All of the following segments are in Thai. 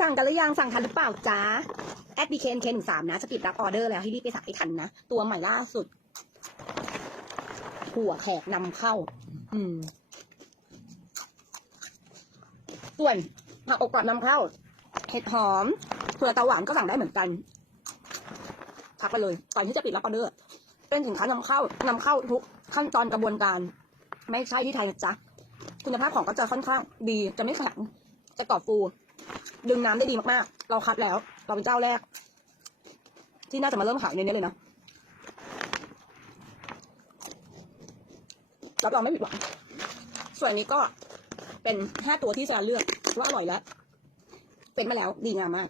สั่งกันหรือยังสั่งทันหรือเปล่าจ้าแอด BKNK หนึ่งสามนะ จะปิดรับออเดอร์แล้วให้รีบไปสั่งให้ทันนะ ตัวใหม่ล่าสุด หัวแขกนำเข้า อืม ส่วนผักอบกรอบนำเข้าเห็ดหอมถั่วตาหวานก็สั่งได้เหมือนกันทักไปเลยก่อนที่จะปิดรับออเดอร์ เป็นสินค้านำเข้านำเข้าทุกขั้นตอนกระบวนการ ไม่ใช่ที่ไทยนะจ๊ะ คุณภาพของก็จะค่อนข้างดี จะไม่แข็งจะกรอบฟู ดึงน้ำได้ดีมากๆ เราคัดแล้ว เราเป็นเจ้าแรก ที่น่าจะมาเริ่มขายในนี้เลยนะรับรองไม่ผิดหวัง ส่วนนี้ก็เป็นห้าตัวที่จะเลือกว่าอร่อยแล้ว เป็นมาแล้วดีงามมาก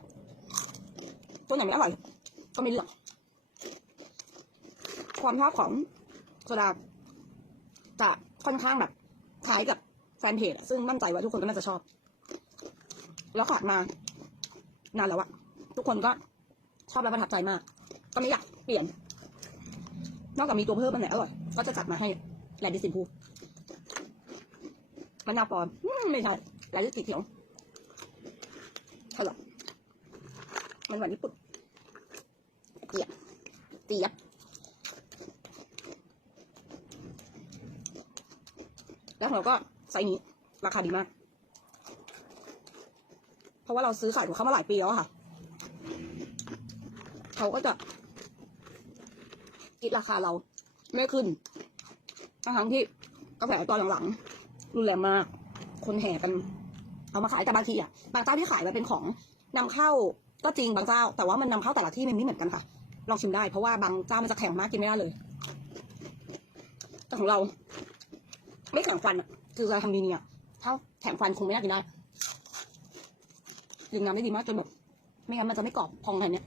ตัวไหนไม่อร่อย ก็ไม่เลือก ความชอบของโซดาจะค่อนข้างแบบคล้ายกับแฟนเพจซึ่งมั่นใจว่าทุกคนก็น่าจะชอบ แล้วขายมานานแล้วอะทุกคนก็ชอบและประทับใจมากก็ไม่อยากเปลี่ยน นอกจากมีตัวเพิ่มอันไหนอร่อย ก็จะจัดมาให้แลดิสินพูมันนาวปลอมอืมไม่ใช่แลดิสีเขียวอร่อยมันหวานญี่ปุ่นเจี๊ยบเจี๊ยบแล้วเราก็ไซส์นี้ ราคาดีมาก เพราะว่าเราซื้อขายของเขามาหลายปีแล้วค่ะ เขาก็จะคิดราคาเราไม่ขึ้น ทั้งที่กาแฟตอนหลังๆ รุนแรงมาก คนแห่กัน เอามาขายแต่บางทีอะ บางเจ้าที่ขายมันเป็นของนำเข้าก็จริงบางเจ้า แต่ว่ามันนำเข้าแต่ละที่มันไม่เหมือนกันค่ะ ลองชิมได้เพราะว่าบางเจ้ามันจะแข็งมากกินไม่ได้เลย แต่ของเรา ไม่แข็งฟันคือเราทำดีเนี่ยถ้าแข็งฟันคงไม่น่ากินได้ ดึงน้ำได้ดีมากจนแบบไม่งั้นมันจะไม่กรอบพองอะไรเนี่ย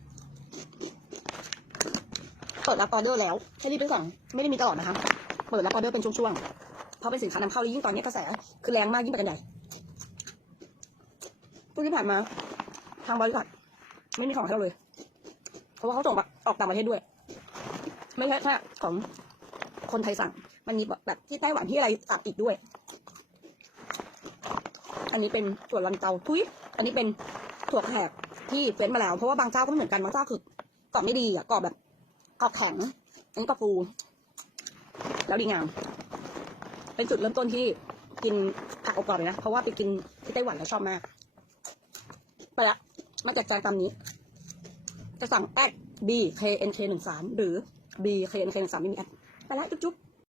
เปิดรับออเดอร์แล้วให้รีบไปสั่งไม่ได้มีตลอดนะคะ เปิดรับออเดอร์เป็นช่วงๆเพราะเป็นสินค้านำเข้าแล้วยิ่งตอนนี้กระแสคือแรงมากยิ่งไปกันใหญ่พวกที่ผ่านมา ทางบริษัทไม่มีของให้เราเลย เพราะว่าเขาส่งแบบออกต่างประเทศด้วย ไม่ใช่แค่ของคนไทยสั่ง มันมีแบบที่ไต้หวันที่อะไรสั่งอีกด้วย อันนี้เป็นถั่วลันเตาทุยอันนี้เป็นถั่วแขกที่เฟ้นมาแล้วเพราะว่าบางเจ้าก็ไม่เหมือนกันบางเจ้าคือกรอบไม่ดีอะกรอบแบบกรอบแข็งอันนี้กรอบฟูแล้วดีงาม เป็นจุดเริ่มต้นที่กินผักอบกรอบเลยนะ เพราะว่าไปกินที่ไต้หวันแล้วชอบมาก ไปละมาแจกจ่ายตามนี้ จะสั่งแอด b k n k หนึ่งสามหรือ b k n k หนึ่งสามไม่มีแอดไปละจุ๊บ